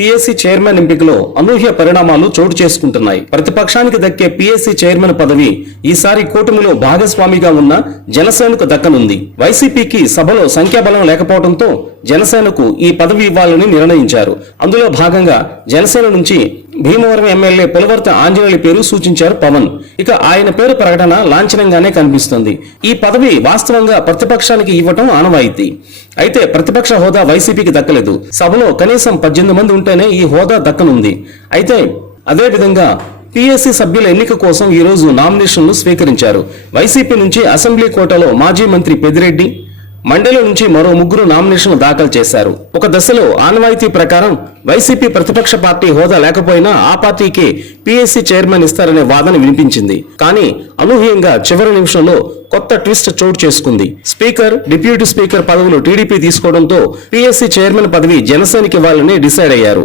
PSC chairman ఎంపికలో అనూహ్య పరిణామాలు చోటు చేసుకుంటున్నాయి. ప్రతిపక్షానికి దక్కే పీఎస్సీ చైర్మన్ పదవి ఈసారి కూటమిలో భాగస్వామిగా ఉన్న జనసేనకు దక్కనుంది. వైసీపీకి సభలో సంఖ్యాబలం లేకపోవడంతో జనసేనకు ఈ పదవి ఇవ్వాలని నిర్ణయించారు. అందులో భాగంగా జనసేన నుంచి భీమవరం ఎమ్మెల్యే పులవర్తి ఆంజనేయుల పేరు సూచించారు పవన్. ఇక ఆయన పేరు ప్రకటన లాంఛనంగానే కనిపిస్తుంది. ఈ పదవి వాస్తవంగా ప్రతిపక్షానికి ఇవ్వటం ఆనవాయితీ. అయితే ప్రతిపక్ష హోదా వైసీపీకి దక్కలేదు. సభలో కనీసం 18 మంది ఉంటేనే ఈ హోదా దక్కనుంది. అయితే అదే విధంగా పీఎస్సీ సభ్యుల ఎన్నిక కోసం ఈ రోజు నామినేషన్లు స్వీకరించారు. వైసీపీ నుంచి అసెంబ్లీ కోటాలో మాజీ మంత్రి పెద్దిరెడ్డి, మండలి నుంచి మరో 3 నామినేషన్లు దాఖలు చేశారు. ఒక దశలో ఆనవాయితీ ప్రకారం వైసీపీ ప్రతిపక్ష పార్టీ హోదా లేకపోయినా ఆ పార్టీకి పీఎస్సీ చైర్మన్ ఇస్తారనే వాదన వినిపించింది. కానీ అనూహ్యంగా చివరి నిమిషంలో కొత్త ట్విస్ట్ చోటు చేసుకుంది. స్పీకర్, డిప్యూటీ స్పీకర్ పదవులు టీడీపీ తీసుకోవడంతో పీఎస్సీ చైర్మన్ పదవి జనసేనకి ఇవ్వాలని డిసైడ్ అయ్యారు.